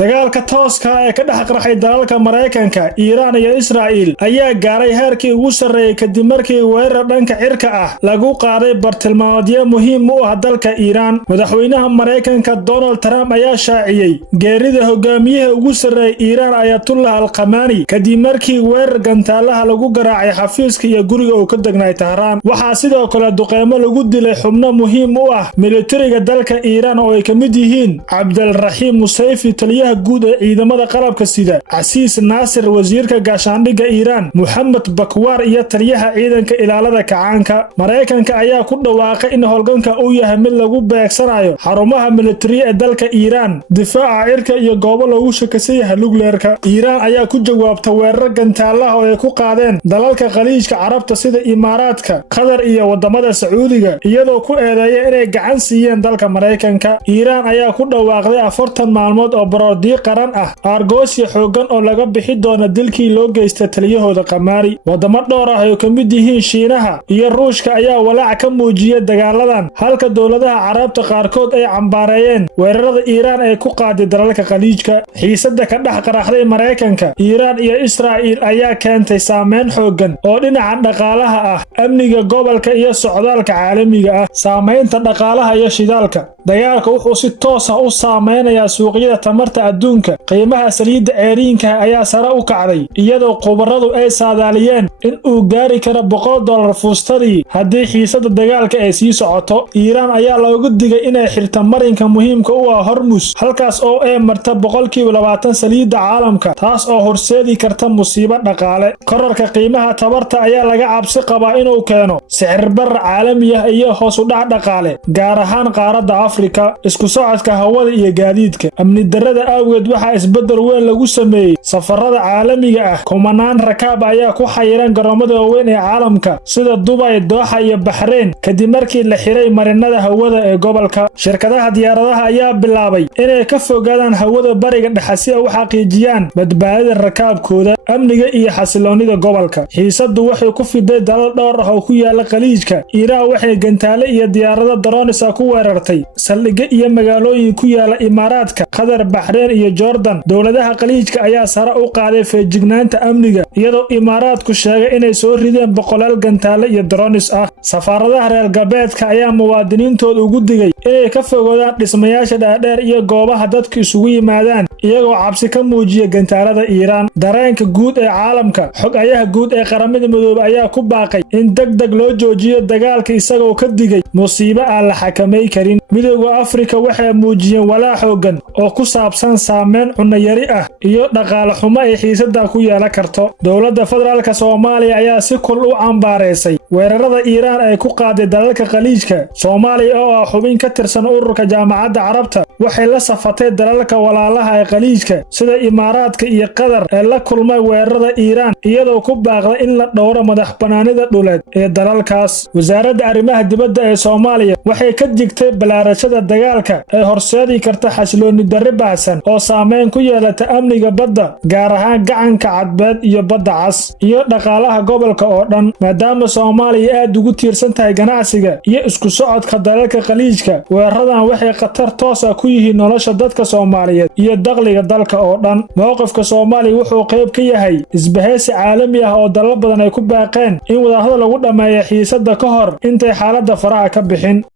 dagaalka tooska ah ee ka dhex qarxay dalalka Mareykanka, Iiraan iyo Israa'iil ayaa gaaray heerkii ugu sarreeyay kadib markii weerar dhanka cirka ah lagu qaaday bartilmaameedyo muhiim u ah dalka Iiraan. Madaxweynaha Mareykanka Donald Trump ayaa shaaciyay geerida hogaamiyaha ugu sarreeyay Iiraan Ayatollah Al-Khamenei kadib markii weerar gantaalaha lagu garaacay xafiiska iyo guriga uu ka degnaa Tehran. Waxaa sidoo kale duqeymo lagu dilay xubno muhiim u ah militariga dalka Iiraan oo ay ka mid yihiin Abdelrahim Musayfi taliyaha guud ee ciidamada qalabka sida, Asiis Naasir wasiirka gaashaandhigga Iiraan, Mohammed Bakwar iyo taliyaha ciidanka ilaalada kacaanka. Mareykanka ayaa ku dhawaaqay in howlgalka uu yahay mid lagu beegsanayo xarumaha militari ee dalka Iiraan, difaaca cirka iyo goobo lagu shakisay yahay nukleerka. Iiraan ayaa ku jawaabtay weerar gantaalaha oo ay ku qaadeen dalalka Khaliijka Carabta sida Imaaraadka, Qatar iyo wadamada Sacuudiga, iyadoo ku eedeeyay inay gacan siiyeen dalka Mareykanka. Iiraan ayaa ku dhawaaqday 40 maalmood oo baroodi qaran ah argosyo xoogan oo laga bixi doono dilkii loo geystay taliyahooda Khamenei. Wadamo dhowr ah oo ka mid yihiin Shiinaha iyo Ruushka ayaa walaac ka muujiyay dagaaladan, halka dowladaha Carabta qaarkood ay cambaareeyeen weerarada Iiraan ay ku qaaday dalalka Khaliijka. Xiisadda ka dhex qaraxday Mareykanka, Iiraan iyo Israa'iil ayaa keentay saameyn xoogan oo dhinaca dhaqaalaha ah, amniga gobolka iyo socdaalka caalamiga ah. Saameynta dhaqaalaha iyo shidaalka, dagaalka wuxuu si toos ah u saameynayaa suuqyada tamarta adduunka. Qiimaha saliidda ceeriinka ayaa sare u kacday, iyadoo khubaradu ay saadaaliyeen in uu gaari karo $100 fuustadii haddii xiisadda dagaalka ay sii socoto. Iiraan ayaa looga digay inay xirto marinka muhiimka u ah Hormuz, halkaas oo ay marta 20% saliidda caalamka, taas oo horseedi karta musiibo dhaqaale. Kororka qiimaha tamarta ayaa laga cabsi qabaa inuu keeno sicir barar caalami ah iyo hoos u dhac dhaqaale, gaar ahaan qaaradda Afrika. Isku socodka hawada iyo gaadiidka, amni darrada awgeed waxaa isbedel weyn lagu sameeyay safarada caalamiga ah. Kumanaan rakaab ayaa ku xayiran garoomada waaweyn ee caalamka sida Dubai, Doha iyo Bahrain kadib markii la xiray marinada hawada ee gobolka. Shirkadaha diyaaradaha ayaa bilaabay inay ka fogaadaan hawada bariga dhexe si ay u xaqiijiyaan badbaadada rakaabkooda, amniga iyo xasiloonida gobolka. Xiisaddu waxay ku fiday dalal dhowr ah oo ku yaala Khaliijka. Iiraan waxay gantaale iyo diyaarado drones ku weerartay saldhigyo iyo magaalooyin ku yaala Imaaraadka, Qatar, Bahrain iyo Jordan. Dowladaha Khaliijka ayaa sare u qaaday feejignaanta amniga, iyadoo Imaaraadku sheegay inay soo rideen boqolaal gantaale iyo drones ah. Safaaradaha reer galbeedka ayaa muwaadiniintooda ugu digay inay ka fogaadaan dhismayaasha dhaadheer iyo goobaha dadku isugu yimaadaan, iyagoo cabsi ka muujiya gantaalada Iiraan. Dareenka guud ee caalamka, xogayaha guud ee qaramada midoobay ayaa ku baaqay in degdeg loo joojiyo dagaalka, isagoo ka digay musiibo aan la xakameyn karin. Midowga Afrika waxay muujiyeen walaac xoogan oo ku saabsan saameyn cunno yari ah iyo dhaqaale xumo ay xiisadda ku yeelan karto. Dowladda Federaalka Soomaaliya ayaa si kul u cambaareysay weerarada Iiraan ay ku qaaday dalalka Khaliijka. Soomaaliya oo ah xubin ka tirsan ururka Jaamacadda Carabta waxay la safatay dalalka walaalaha ee Khaliijka sida Imaaraadka iyo Qatar ee la kulmay weerarada Iiraan, iyadoo ku baaqday in la dhowro madaxbannaanida dhuleed ee dalalkaas. Wasaaradda arrimaha dibadda ee Soomaaliya waxay ka digtay balaarashada dagaalka ee horseedi karta xasilooni darri baahsan oo saameyn ku yeelata amniga badda, gaar ahaan gacanka Cadmeed iyo Badda Cas iyo dhaqaalaha gobolka oo dhan. Maadaama Soomaaliya aad ugu tiirsan tahay ganacsiga iyo isku socodka dalalka Khaliijka, weeraradan waxay khatar toos ah ku yihiin nolosha dadka Soomaaliyeed iyo dakhliga dalka oo dhan. Mowqifka Soomaaliya wuxuu qayb ka yahay isbahaysi caalami ah oo dalal badan ay ku baaqeen in wadahadal lagu dhameeyo xiisadda ka hor intay xaaladda faraha ka bixin.